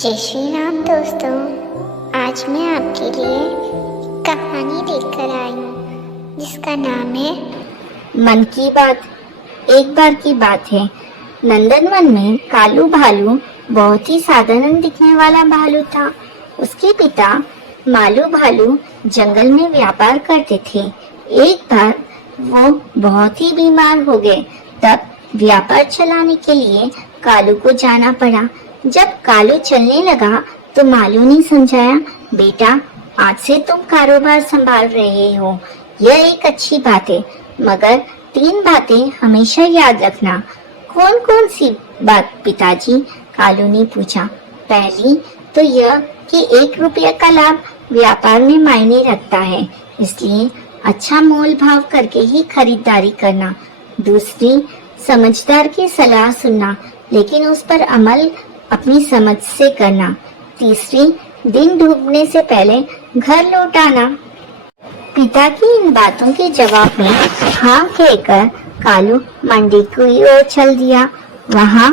जय श्री राम दोस्तों। आज मैं आपके लिए कहानी लेकर आई हूँ जिसका नाम है मन की बात। एक बार की बात है, नंदनवन में कालू भालू बहुत ही साधारण दिखने वाला भालू था। उसके पिता मालू भालू जंगल में व्यापार करते थे। एक बार वो बहुत ही बीमार हो गए, तब व्यापार चलाने के लिए कालू को जाना पड़ा। जब कालू चलने लगा तो मालू ने समझाया, बेटा आज से तुम कारोबार संभाल रहे हो, यह एक अच्छी बात है, मगर 3 बातें हमेशा याद रखना। कौन कौन सी बात पिताजी? कालू ने पूछा। पहली तो यह कि 1 रुपये का लाभ व्यापार में मायने रखता है, इसलिए अच्छा मोल भाव करके ही खरीदारी करना। दूसरी, समझदार की सलाह सुनना, लेकिन उस पर अमल अपनी समझ से करना। तीसरी, दिन डूबने से पहले घर लौट आना। पिता की इन बातों के जवाब में हाँ कहकर कालू मंडी की ओर चल दिया। वहाँ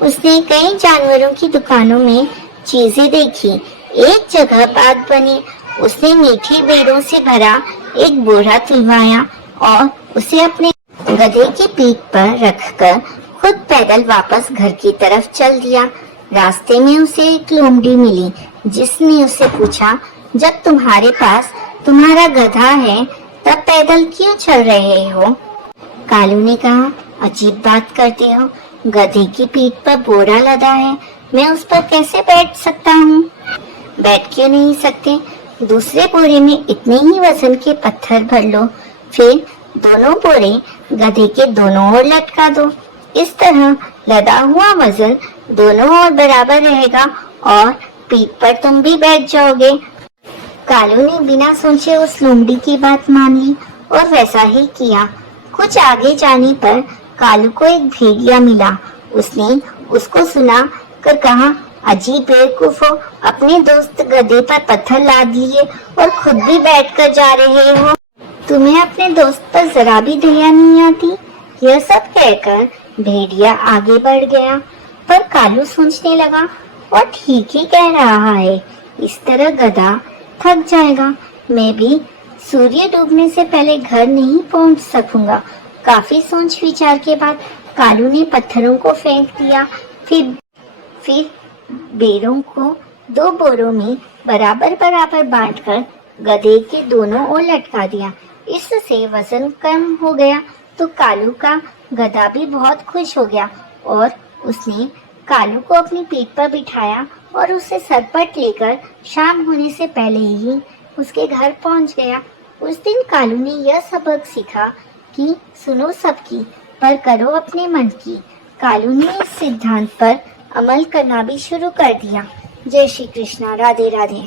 उसने कई जानवरों की दुकानों में चीजें देखी। एक जगह बात बनी। उसने मीठी बेरों से भरा एक बोरा तुलवाया और उसे अपने गधे की पीठ पर रखकर खुद पैदल वापस घर की तरफ चल दिया। रास्ते में उसे एक लोमड़ी मिली, जिसने उससे पूछा, जब तुम्हारे पास तुम्हारा गधा है तब पैदल क्यों चल रहे हो? कालू ने कहा, अजीब बात करते हो, गधे की पीठ पर बोरा लदा है, मैं उस पर कैसे बैठ सकता हूँ? बैठ क्यों नहीं सकते? दूसरे बोरे में इतने ही वजन के पत्थर भर लो, फिर दोनों बोरे गधे के दोनों ओर लटका दो। इस तरह लदा हुआ वजन दोनों ओर बराबर रहेगा और पीठ पर तुम भी बैठ जाओगे। कालू ने बिना सोचे उस लोमड़ी की बात मान ली और वैसा ही किया। कुछ आगे जाने पर कालू को एक भेड़िया मिला। उसने उसको सुना कर कहा, अजीब बेवकूफ हो, अपने दोस्त गधे पर पत्थर लाद लिए और खुद भी बैठ कर जा रहे हो। तुम्हें अपने दोस्त पर जरा भी दया नहीं आती? यह सब कहकर भेड़िया आगे बढ़ गया, पर कालू सोचने लगा, और ठीक ही कह रहा है, इस तरह गधा थक जाएगा, मैं भी सूर्य डूबने से पहले घर नहीं पहुंच सकूंगा। काफी सोच विचार के बाद कालू ने पत्थरों को फेंक दिया। फिर बेरों को 2 बोरों में बराबर बराबर बांटकर गधे के दोनों ओर लटका दिया। इससे वजन कम हो गया तो कालू का गधा भी बहुत खुश हो गया और उसने कालू को अपनी पीठ पर बिठाया और उसे सरपट लेकर शाम होने से पहले ही उसके घर पहुंच गया। उस दिन कालू ने यह सबक सीखा कि सुनो सबकी, पर करो अपने मन की। कालू ने इस सिद्धांत पर अमल करना भी शुरू कर दिया। जय श्री कृष्णा। राधे राधे।